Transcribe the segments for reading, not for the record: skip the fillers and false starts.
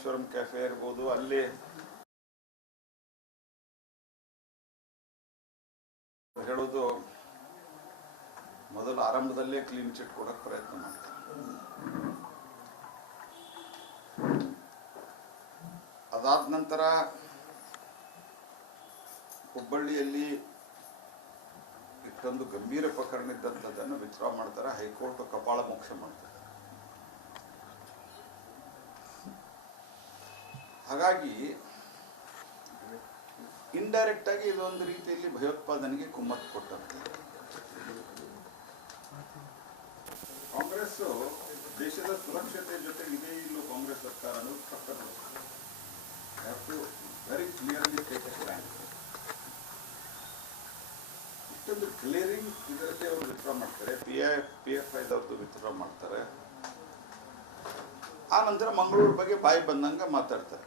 Rameswaram cafe ಇರ್ಬೋದು, ಅಲ್ಲಿ ಹೇಳೋದು ಮೊದಲು ಆರಂಭದಲ್ಲೇ ಕ್ಲೀನ್ ಚಿಟ್ ಕೊಡೋಕೆ ಪ್ರಯತ್ನ ಮಾಡ್ತಾರೆ. ಅದಾದ ನಂತರ ಹುಬ್ಬಳ್ಳಿಯಲ್ಲಿ ಇಷ್ಟೊಂದು ಗಂಭೀರ ಪ್ರಕರಣ ಇದ್ದಂಥದ್ದನ್ನು ವಿತ್ಡ್ರಾ ಮಾಡ್ತಾರೆ. ಹೈಕೋರ್ಟ್ ಕಪಾಳ ಮೋಕ್ಷ ಮಾಡ್ತಾರೆ. ಹಾಗಾಗಿ ಇಂಡೈರೆಕ್ಟ್ ಆಗಿ ಇದೊಂದು ರೀತಿಯಲ್ಲಿ ಭಯೋತ್ಪಾದನೆಗೆ ಕುಮ್ಮಕ್ಕು ಕೊಟ್ಟಂತೆ. ಕಾಂಗ್ರೆಸ್ ದೇಶದ ಸುರಕ್ಷತೆ ಜೊತೆ ಇದೇ ಇಲ್ಲೂ ಕಾಂಗ್ರೆಸ್ ಸರ್ಕಾರ ಅನ್ನೋದು ಪಕ್ಕದ very clearly take A stand. ಇಷ್ಟೊಂದು ಕ್ಲಿಯರಿಂಗ್ ಇದರಲ್ಲಿ ಅವರು ವಿತ್ಡ್ರಾ ಮಾಡ್ತಾರೆ. PFI ದವ್ರದ್ದು ವಿತ್ಡ್ರಾ ಮಾಡ್ತಾರೆ. ಆ ನಂತರ ಮಂಗಳೂರು ಬಗ್ಗೆ ಬಾಯಿ ಬಂದಂಗೆ ಮಾತಾಡ್ತಾರೆ.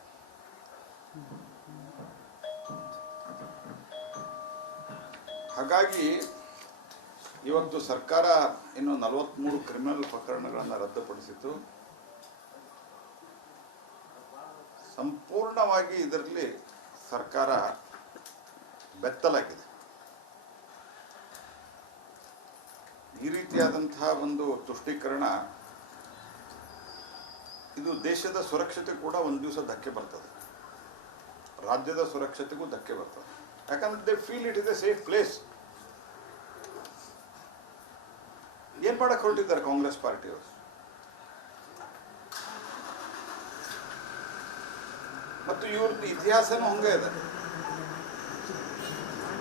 ಹಾಗಾಗಿ ಇವತ್ತು ಸರ್ಕಾರ ಇನ್ನು 43 ಕ್ರಿಮಿನಲ್ ಪ್ರಕರಣಗಳನ್ನು ರದ್ದುಪಡಿಸಿತು. ಸಂಪೂರ್ಣವಾಗಿ ಇದರಲ್ಲಿ ಸರ್ಕಾರ ಬೆತ್ತಲಾಗಿದೆ. ಈ ರೀತಿಯಾದಂತಹ ಒಂದು ತುಷ್ಟೀಕರಣ ಇದು ದೇಶದ ಸುರಕ್ಷತೆ ಕೂಡ ಒಂದು ದಿವಸ ಧಕ್ಕೆ ಬರ್ತದೆ. ರಾಜ್ಯದ ಸುರಕ್ಷತೆಗೂ ಧಕ್ಕೆ ಬರ್ತದೆ. ಯಾಕಂದ್ರೆ they feel it is A safe place. ಏನ್ ಮಾಡಕ್ಕೆ ಹೊರಟಿದ್ದಾರೆ ಕಾಂಗ್ರೆಸ್ ಪಾರ್ಟಿಯವರು? ಮತ್ತು ಇವ್ರದ್ದು ಇತಿಹಾಸನೂ ಹಂಗೆ ಇದೆ.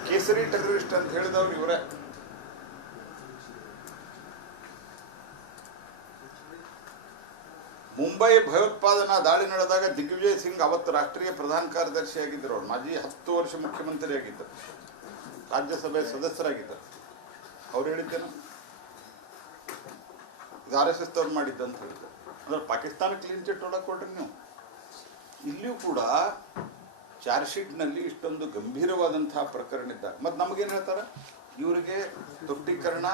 ಕೇಸರಿ ಟೆರರಿಸ್ಟ್ ಅಂತ ಹೇಳಿದವರು ಇವರೇ. ಮುಂಬೈ ಭಯೋತ್ಪಾದನಾ ದಾಳಿ ನಡೆದಾಗ ದಿಗ್ವಿಜಯ್ ಸಿಂಗ್ ಅವತ್ತು ರಾಷ್ಟ್ರೀಯ ಪ್ರಧಾನ ಕಾರ್ಯದರ್ಶಿ ಆಗಿದ್ದರು. ಅವರು ಮಾಜಿ 10 ವರ್ಷ ಮುಖ್ಯಮಂತ್ರಿ ಆಗಿದ್ದರು, ರಾಜ್ಯಸಭೆ ಸದಸ್ಯರಾಗಿದ್ದರು. ಅವ್ರು ಹೇಳಿದ್ದೇನು ಇದು RSS ಅವ್ರು ಮಾಡಿದ್ದಂತ ಹೇಳಿದ್ರು. ಅಂದ್ರೆ ಪಾಕಿಸ್ತಾನ ಕ್ಲೀನ್ ಚಿಟ್ ಒಳಗೆ ಕೊಟ್ರಿ ನೀವು. ಇಲ್ಲಿಯೂ ಕೂಡ ಚಾರ್ಜ್ ಶೀಟ್ನಲ್ಲಿ ಇಷ್ಟೊಂದು ಗಂಭೀರವಾದಂತಹ ಪ್ರಕರಣ ಇದ್ದಾಗ ಮತ್ತು ನಮಗೇನು ಹೇಳ್ತಾರೆ, ಇವರಿಗೆ ತುಷ್ಟೀಕರಣ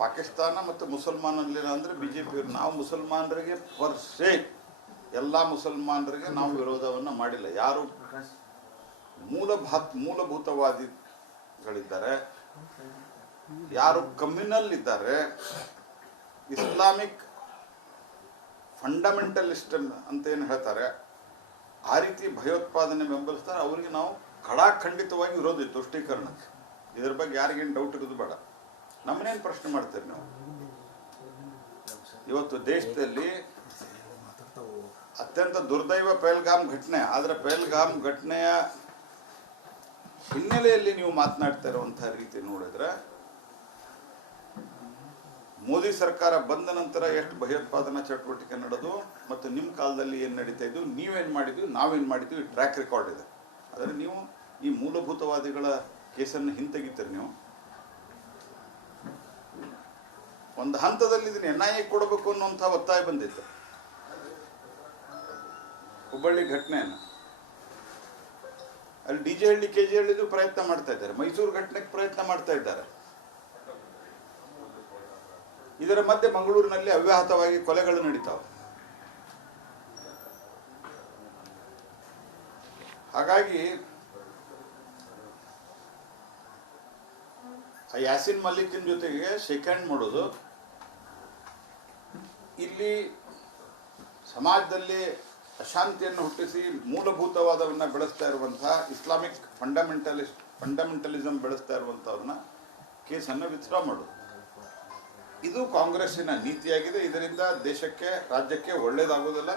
ಪಾಕಿಸ್ತಾನ ಮತ್ತು ಮುಸಲ್ಮಾನರಲ್ಲಿಲ್ಲ ಅಂದರೆ BJP. ನಾವು ಮುಸಲ್ಮಾನರಿಗೆ ಪರ್ ಸೇ ಎಲ್ಲ ಮುಸಲ್ಮಾನರಿಗೆ ನಾವು ವಿರೋಧವನ್ನು ಮಾಡಿಲ್ಲ. ಯಾರು ಮೂಲಭೂತವಾದಿಗಳಿದ್ದಾರೆ, ಯಾರು ಕಮ್ಯುನಲ್ ಇದ್ದಾರೆ, ಇಸ್ಲಾಮಿಕ್ ಫಂಡಮೆಂಟಲಿಸ್ಟ್ ಅಂತ ಏನು ಹೇಳ್ತಾರೆ, ಆ ರೀತಿ ಭಯೋತ್ಪಾದನೆ ಬೆಂಬಲಿಸ್ತಾರೆ, ಅವರಿಗೆ ನಾವು ಖಡಾಖಂಡಿತವಾಗಿ ವಿರೋಧ ತುಷ್ಟೀಕರಣಕ್ಕೆ. ಇದ್ರ ಬಗ್ಗೆ ಯಾರಿಗೇನು ಡೌಟ್ ಇರೋದು ಬೇಡ. ನಮ್ಮನ್ನೇನು ಪ್ರಶ್ನೆ ಮಾಡ್ತೀರಿ ನೀವು? ಇವತ್ತು ದೇಶದಲ್ಲಿ ಅತ್ಯಂತ ದುರ್ದೈವ ಪಹಲ್ಗಾಮ್ ಘಟನೆ. ಆದರೆ ಪಹಲ್ಗಾಮ್ ಘಟನೆಯ ಹಿನ್ನೆಲೆಯಲ್ಲಿ ನೀವು ಮಾತನಾಡ್ತಾ ಇರುವಂತಹ ರೀತಿ ನೋಡಿದ್ರೆ, ಮೋದಿ ಸರ್ಕಾರ ಬಂದ ನಂತರ ಎಷ್ಟು ಭಯೋತ್ಪಾದನಾ ಚಟುವಟಿಕೆ ನಡೆದು ಮತ್ತು ನಿಮ್ಮ ಕಾಲದಲ್ಲಿ ಏನು ನಡೀತಾ ಇದ್ದು, ನೀವೇನು ಮಾಡಿದ್ವಿ, ನಾವೇನು ಮಾಡಿದ್ವಿ, ಟ್ರ್ಯಾಕ್ ರೆಕಾರ್ಡ್ ಇದೆ. ಆದರೆ ನೀವು ಈ ಮೂಲಭೂತವಾದಿಗಳ ಕೇಸನ್ನು ಹಿಂತೆಗಿತೀರಿ. ನೀವು ಒಂದು ಹಂತದಲ್ಲಿ ಇದನ್ನು NIA ಕೊಡಬೇಕು ಅನ್ನುವಂಥ ಒತ್ತಾಯ ಬಂದಿತ್ತು. ಹುಬ್ಬಳ್ಳಿ ಘಟನೆಯನ್ನು ಅಲ್ಲಿ DJ ಹಳ್ಳಿ KG ಹಳ್ಳಿದು ಪ್ರಯತ್ನ ಮಾಡ್ತಾ ಇದ್ದಾರೆ. ಮೈಸೂರು ಘಟನೆಗೆ ಪ್ರಯತ್ನ ಮಾಡ್ತಾ ಇದ್ದಾರೆ. ಇದರ ಮಧ್ಯೆ ಮಂಗಳೂರಿನಲ್ಲಿ ಅವ್ಯಾಹತವಾಗಿ ಕೊಲೆಗಳು ನಡೀತಾವೆ. ಹಾಗಾಗಿ ಯಾಸಿನ್ ಮಲ್ಲಿಕ್ನ ಜೊತೆಗೆ ಶೇಕ್ ಹ್ಯಾಂಡ್ ಮಾಡೋದು, ಇಲ್ಲಿ ಸಮಾಜದಲ್ಲಿ ಅಶಾಂತಿಯನ್ನು ಹುಟ್ಟಿಸಿ ಮೂಲಭೂತವಾದವನ್ನು ಬೆಳೆಸ್ತಾ ಇರುವಂತಹ ಇಸ್ಲಾಮಿಕ್ ಫಂಡಮೆಂಟಲಿಸಮ್ ಬೆಳೆಸ್ತಾ ಇರುವಂಥವ್ರನ್ನ ಕೇಸನ್ನು ವಿತ್ಡ್ರಾ ಮಾಡೋದು, ಇದು ಕಾಂಗ್ರೆಸ್ಸಿನ ನೀತಿಯಾಗಿದೆ. ಇದರಿಂದ ದೇಶಕ್ಕೆ, ರಾಜ್ಯಕ್ಕೆ ಒಳ್ಳೆಯದಾಗೋದಿಲ್ಲ.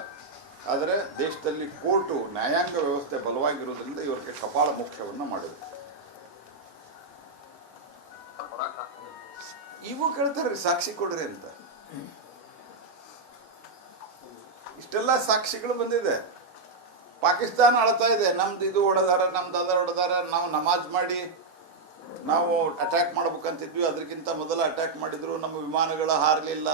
ಆದರೆ ದೇಶದಲ್ಲಿ ಕೋರ್ಟು, ನ್ಯಾಯಾಂಗ ವ್ಯವಸ್ಥೆ ಬಲವಾಗಿರೋದ್ರಿಂದ ಇವರಿಗೆ ಕಪಾಳ ಮೋಕ್ಷವನ್ನು ಮಾಡಿದೆ. ಇವು ಕೇಳ್ತಾರೆ ಸಾಕ್ಷಿ ಕೊಡ್ರಿ ಅಂತ. ಇಷ್ಟೆಲ್ಲ ಸಾಕ್ಷಿಗಳು ಬಂದಿದೆ. ಪಾಕಿಸ್ತಾನ ಅಳ್ತಾ ಇದೆ, ನಮ್ದು ಇದು ಹೊಡೆದಾರ, ನಮ್ದು ಅದರ ಹೊಡೆದಾರ, ನಾವು ನಮಾಜ್ ಮಾಡಿ ನಾವು ಅಟ್ಯಾಕ್ ಮಾಡ್ಬೇಕಂತಿದ್ವಿ, ಅದಕ್ಕಿಂತ ಮೊದಲು ಅಟ್ಯಾಕ್ ಮಾಡಿದ್ರು, ನಮ್ಮ ವಿಮಾನಗಳು ಹಾರಲಿಲ್ಲ,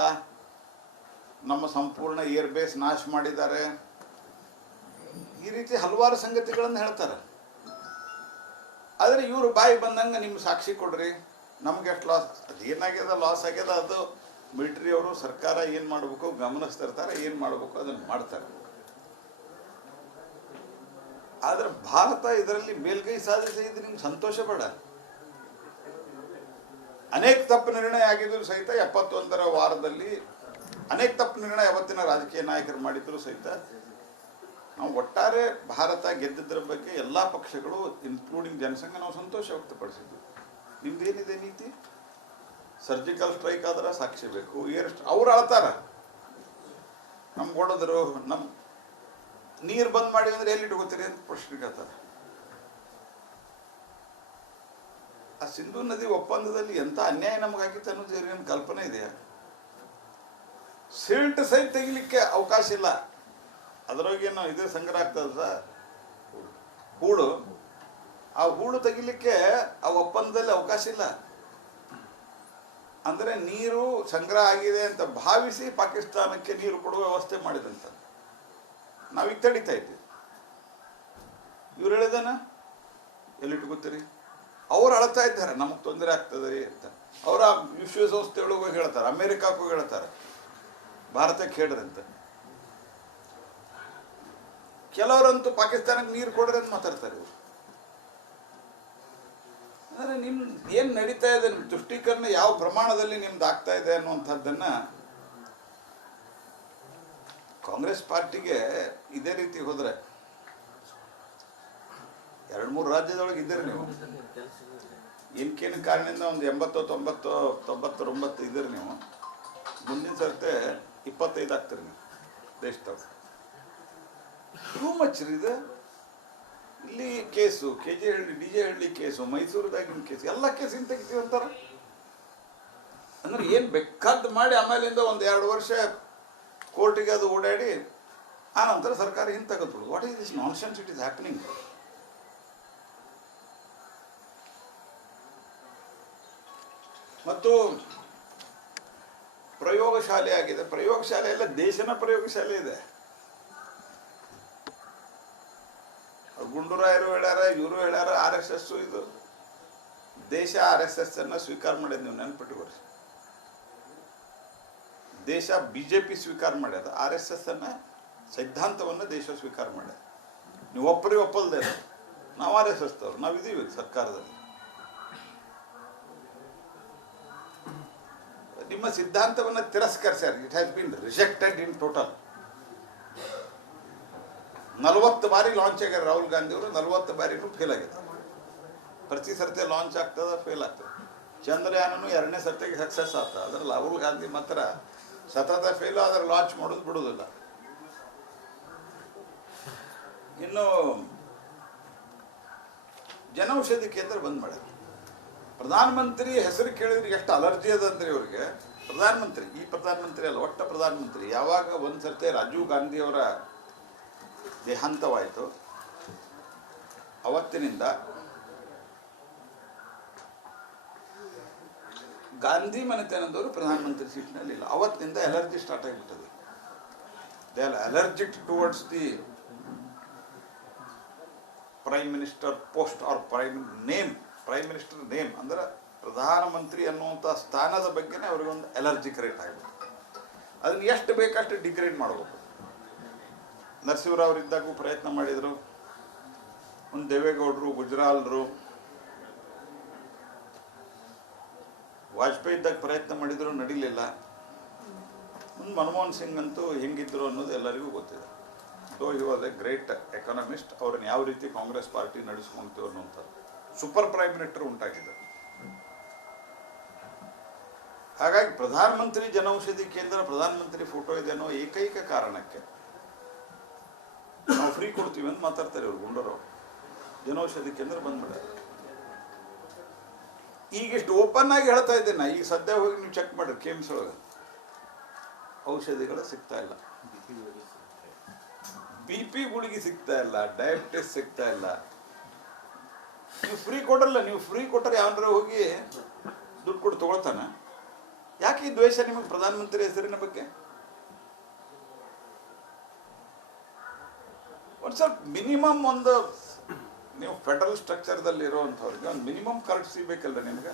ನಮ್ಮ ಸಂಪೂರ್ಣ ಏರ್ಬೇಸ್ ನಾಶ ಮಾಡಿದ್ದಾರೆ. ಈ ರೀತಿ ಹಲವಾರು ಸಂಗತಿಗಳನ್ನು ಹೇಳ್ತಾರೆ. ಆದರೆ ಇವರು ಬಾಯಿ ಬಂದಂಗೆ ನಿಮ್ಮ ಸಾಕ್ಷಿ ಕೊಡ್ರಿ, ನಮ್ಗೆ ಎಷ್ಟು ಲಾಸ್, ಅದು ಏನಾಗ್ಯದ, ಲಾಸ್ ಆಗ್ಯದ, ಅದು ಮಿಲಿಟರಿ ಅವರು, ಸರ್ಕಾರ ಏನು ಮಾಡಬೇಕು ಗಮನಿಸ್ತಿರ್ತಾರೆ, ಏನು ಮಾಡಬೇಕು ಅದನ್ನು ಮಾಡ್ತಾರೆ. ಆದರೆ ಭಾರತ ಇದರಲ್ಲಿ ಮೇಲ್ಗೈ ಸಾಧಿಸಿದ್ದು ನಿಮ್ಗೆ ಸಂತೋಷ ಬೇಡ. ಅನೇಕ ತಪ್ಪು ನಿರ್ಣಯ ಆಗಿದ್ರು ಸಹಿತ 71ರ ವಾರದಲ್ಲಿ ಅನೇಕ ತಪ್ಪು ನಿರ್ಣಯ ಅವತ್ತಿನ ರಾಜಕೀಯ ನಾಯಕರು ಮಾಡಿದ್ರು ಸಹಿತ ನಾವು ಒಟ್ಟಾರೆ ಭಾರತ ಗೆದ್ದಿದ್ದರ ಬಗ್ಗೆ ಎಲ್ಲ ಪಕ್ಷಗಳು ಇನ್ಕ್ಲೂಡಿಂಗ್ ಜನಸಂಘ ನಾವು ಸಂತೋಷ ವ್ಯಕ್ತಪಡಿಸಿದ್ವಿ. ನಿಮ್ದೇನಿದೆ ನೀತಿ? ಸರ್ಜಿಕಲ್ ಸ್ಟ್ರೈಕ್ ಆದ್ರೆ ಸಾಕ್ಷಿ ಬೇಕು, ಅವ್ರು ಅಳ್ತಾರ, ನಮ್ಗೆ ಹೊಡೆದ್ರು, ನಮ್ಮ ನೀರು ಬಂದ್ ಮಾಡಿ ಅಂದ್ರೆ ಎಲ್ಲಿ ಇಟ್ಕೋತೀರಿ ಅಂತ ಪ್ರಶ್ನೆ ಕೇಳ್ತಾರೆ. ಆ ಸಿಂಧೂ ನದಿ ಒಪ್ಪಂದದಲ್ಲಿ ಎಂತ ಅನ್ಯಾಯ ನಮಗಾಗಿತ್ತು ಅನ್ನೋದು ಏನು ಕಲ್ಪನೆ ಇದೆಯಾ? ಸಿಲ್ಟ್ ಸೈಡ್ ತೆಗಿಲಿಕ್ಕೆ ಅವಕಾಶ ಇಲ್ಲ. ಅದರೊಳಗೇನು ಇದು ಸಂಗ್ರಹ ಆಗ್ತದ ಸರ್, ಹೂಳು, ಆ ಹೂಳು ತೆಗಿಲಿಕ್ಕೆ ಆ ಒಪ್ಪಂದದಲ್ಲಿ ಅವಕಾಶ ಇಲ್ಲ. ಅಂದರೆ ನೀರು ಸಂಗ್ರಹ ಆಗಿದೆ ಅಂತ ಭಾವಿಸಿ ಪಾಕಿಸ್ತಾನಕ್ಕೆ ನೀರು ಕೊಡುವ ವ್ಯವಸ್ಥೆ ಮಾಡಿದಂತ ನಾವೀಗ ತಡೀತಾ ಇದ್ದೀವಿ. ಇವ್ರು ಹೇಳಿದಾನ ಎಲ್ಲಿಟ್ಕೋತೀರಿ? ಅವ್ರು ಅಳ್ತಾ ಇದ್ದಾರೆ ನಮಗೆ ತೊಂದರೆ ಆಗ್ತದೆ ಅಂತ. ಅವರ ವಿಶ್ವಸಂಸ್ಥೆಯೊಳಗೆ ಹೋಗಿ ಹೇಳ್ತಾರೆ, ಅಮೇರಿಕಾಕ್ಕೆ ಹೋಗಿ ಹೇಳ್ತಾರೆ ಭಾರತಕ್ಕೆ ಹೇಳ್ರಂತ. ಕೆಲವರಂತೂ ಪಾಕಿಸ್ತಾನಕ್ಕೆ ನೀರು ಕೊಡ್ರಿ ಅಂತ ಮಾತಾಡ್ತಾರೆ. ಇವರು ಅಂದರೆ ನಿಮ್ ಏನು ನಡೀತಾ ಇದೆ, ನಿಮ್ಮ ತುಷ್ಟೀಕರಣ ಯಾವ ಪ್ರಮಾಣದಲ್ಲಿ ನಿಮ್ದು ಆಗ್ತಾ ಇದೆ ಅನ್ನುವಂಥದ್ದನ್ನ ಕಾಂಗ್ರೆಸ್ ಪಾರ್ಟಿಗೆ ಇದೇ ರೀತಿ ಹೋದ್ರೆ 2-3 ರಾಜ್ಯದೊಳಗೆ ಇದ್ದೀರಿ ನೀವು. ಏನಕ್ಕೇನು ಕಾರಣದಿಂದ ಒಂದು 80-90-99 ಇದ್ದೀರಿ ನೀವು. ಮುಂದಿನ ಸರ್ತೆ 25 ಆಗ್ತೀರಿ ನೀವು ದೇಶದವ್ರು. ಟೂ ಮಚ್ ಇದೆ. ಇಲ್ಲಿ ಕೇಸು KJ ಹಳ್ಳಿ DJ ಹಳ್ಳಿ ಕೇಸು, ಮೈಸೂರದಾಗಿನ ಕೇಸು, ಎಲ್ಲ ಕೇಸಿನ ತೆಗಿತೀವಿ ಅಂತಾರೆ. ಅಂದ್ರೆ ಏನು ಬೇಕಾದ್ದು ಮಾಡಿ ಆಮೇಲಿಂದ 1-2 ವರ್ಷ ಕೋರ್ಟಿಗೆ ಅದು ಓಡಾಡಿ ಆ ನಂತರ ಸರ್ಕಾರ ಹಿಂತಗತ್ಬಿಡುದು. What is this nonsense it is happening? ಮತ್ತು ಪ್ರಯೋಗಶಾಲೆ ಆಗಿದೆ. ಪ್ರಯೋಗಶಾಲೆ ಎಲ್ಲ ದೇಶನ ಪ್ರಯೋಗಶಾಲೆ ಇದೆ. ಗುಂಡೂರಾಯರು ಹೇಳ್ಯಾರ, ಇವರು ಹೇಳ್ಯಾರ, RSS ಇದು ದೇಶ RSS ಅನ್ನ ಸ್ವೀಕಾರ ಮಾಡಿದ್ ನೀವು ನೆನಪಿಟ್ಟುಕೊರಿ. ದೇಶ BJP ಸ್ವೀಕಾರ ಮಾಡ್ಯದ, RSS ಅನ್ನ ಸಿದ್ಧಾಂತವನ್ನ ದೇಶ ಸ್ವೀಕಾರ ಮಾಡ್ಯದ. ನೀವು ಒಪ್ಪಲ್ದೇ ನಾವು RSS ತವ್ರು, ನಾವಿದೀವಿ ಸರ್ಕಾರದಲ್ಲಿ. ನಿಮ್ಮ ಸಿದ್ಧಾಂತವನ್ನ ತಿರಸ್ಕರಿಸ್ಯಾರ. It has been rejected in total. 40 ಬಾರಿ ಲಾಂಚ್ ಆಗ್ಯಾರ ರಾಹುಲ್ ಗಾಂಧಿ ಅವರು, 40 ಬಾರಿನೂ ಫೇಲ್ ಆಗಿದೆ. ಪ್ರತಿ ಸರ್ತಿ ಲಾಂಚ್ ಆಗ್ತದ, ಫೇಲ್ ಆಗ್ತದೆ. ಚಂದ್ರಯಾನನು 2ನೇ ಸರ್ತಿಗೆ ಸಕ್ಸಸ್ ಆಗ್ತದೆ. ಅದ್ರ ರಾಹುಲ್ ಗಾಂಧಿ ಮಾತ್ರ ಸತತ ಫೇಲು, ಅದರ ಲಾಂಚ್ ಮಾಡೋದು ಬಿಡುವುದಿಲ್ಲ. ಇನ್ನು ಜನೌಷಧಿ ಕೇಂದ್ರ ಬಂದ್ ಮಾಡ್ಯಾರ. ಪ್ರಧಾನಮಂತ್ರಿ ಹೆಸರು ಕೇಳಿದ್ರೆ ಎಷ್ಟು ಅಲರ್ಜಿ ಅದಂದ್ರೆ ಇವ್ರಿಗೆ. ಪ್ರಧಾನಮಂತ್ರಿ, ಈ ಪ್ರಧಾನಮಂತ್ರಿ ಅಲ್ಲ, ಒಟ್ಟ ಪ್ರಧಾನಮಂತ್ರಿ. ಯಾವಾಗ ಒಂದು ಸರ್ತಿ ರಾಜೀವ್ ಗಾಂಧಿ ಅವರ ದೇಹಾಂತವಾಯಿತು ಅವತ್ತಿನಿಂದ ಗಾಂಧಿ ಮನೆತನದವರು ಪ್ರಧಾನಮಂತ್ರಿ ಸೀಟ್ನಲ್ಲಿ ಇಲ್ಲ. ಅವತ್ತಿನಿಂದ ಅಲರ್ಜಿ ಸ್ಟಾರ್ಟ್ ಆಗಿಬಿಟ್ಟದೆ. They are allergic towards the prime minister post or prime minister name. ಅಂದ್ರೆ ಪ್ರಧಾನಮಂತ್ರಿ ಅನ್ನುವಂಥ ಸ್ಥಾನದ ಬಗ್ಗೆನೇ ಅವ್ರಿಗೊಂದು ಅಲರ್ಜಿ ಕ್ರಿಯೇಟ್ ಆಗಿಬಿಟ್ಟು ಅದನ್ನ ಎಷ್ಟು ಬೇಕಷ್ಟು ಡಿಗ್ರೇಡ್ ಮಾಡಬೇಕು. ನರಸಿಂಹರಾವ್ ಇದ್ದಾಗೂ ಪ್ರಯತ್ನ ಮಾಡಿದರು, ಒಂದು ದೇವೇಗೌಡರು, ಗುಜರಾಲ್ರು, ವಾಜಪೇಯಿ ಇದ್ದಾಗ ಪ್ರಯತ್ನ ಮಾಡಿದ್ರು, ನಡೀಲಿಲ್ಲ. ಒಂದು ಮನಮೋಹನ್ ಸಿಂಗ್ ಅಂತೂ ಹೆಂಗಿದ್ರು ಅನ್ನೋದು ಎಲ್ಲರಿಗೂ ಗೊತ್ತಿದೆ. ದೋ he was A great economist. ಅವ್ರನ್ನ ಯಾವ ರೀತಿ ಕಾಂಗ್ರೆಸ್ ಪಾರ್ಟಿ ನಡೆಸ್ಕೊಂತೀವಿ ಅನ್ನೋಂಥದ್ದು ಸೂಪರ್ ಪ್ರೈಮ್ ಮಿನಿಸ್ಟರ್ ಉಂಟಾಗಿದೆ. ಹಾಗಾಗಿ ಪ್ರಧಾನಮಂತ್ರಿ ಜನೌಷಧಿ ಕೇಂದ್ರ, ಪ್ರಧಾನಮಂತ್ರಿ ಫೋಟೋ ಇದೆ ಅನ್ನೋ ಏಕೈಕ ಕಾರಣಕ್ಕೆ ನಾವು ಫ್ರೀ ಕೊಡ್ತೀವಿ ಅಂತ ಮಾತಾಡ್ತಾರೆ ಇವ್ರು ಗುಂಡೂರಾವ್. ಜನೌಷಧಿ ಕೇಂದ್ರ ಬಂದ್ಬಿಡ. ಈಗಿಷ್ಟು ಓಪನ್ ಆಗಿ ಹೇಳ್ತಾ ಇದ್ದೇನೆ. ಈಗ ಸದ್ಯ ಹೋಗಿ ನೀವು ಚೆಕ್ ಮಾಡ್ರಿ KIMS ಒಳಗೆ ಔಷಧಿಗಳು ಸಿಗ್ತಾ ಇಲ್ಲ, BP ಗುಳಿಗೆ ಸಿಗ್ತಾ ಇಲ್ಲ, ಡಯಾಬಿಟಿಸ್ ಸಿಗ್ತಾ ಇಲ್ಲ. ನೀವು ಫ್ರೀ ಕೊಡಲ್ಲ. ನೀವು ಫ್ರೀ ಕೊಟ್ಟರೆ ಯಾವನಾರ ಹೋಗಿ ದುಡ್ಡು ಕೊಟ್ಟು ತಗೊಳ್ತಾನ? ಯಾಕೆ ಈ ದ್ವೇಷ ನಿಮಗೆ ಪ್ರಧಾನಮಂತ್ರಿ ಹೆಸರಿನ ಬಗ್ಗೆ? ಒಂದು ಸ್ವಲ್ಪ ಮಿನಿಮಮ್ ಒಂದು ನೀವು ಫೆಡರಲ್ ಸ್ಟ್ರಕ್ಚರ್ದಲ್ಲಿ ಇರೋವಂಥವ್ರಿಗೆ ಒಂದು ಮಿನಿಮಮ್ ಕರೆಕ್ಟ್ ಸಿಗಬೇಕಲ್ಲ ನಿಮಗೆ.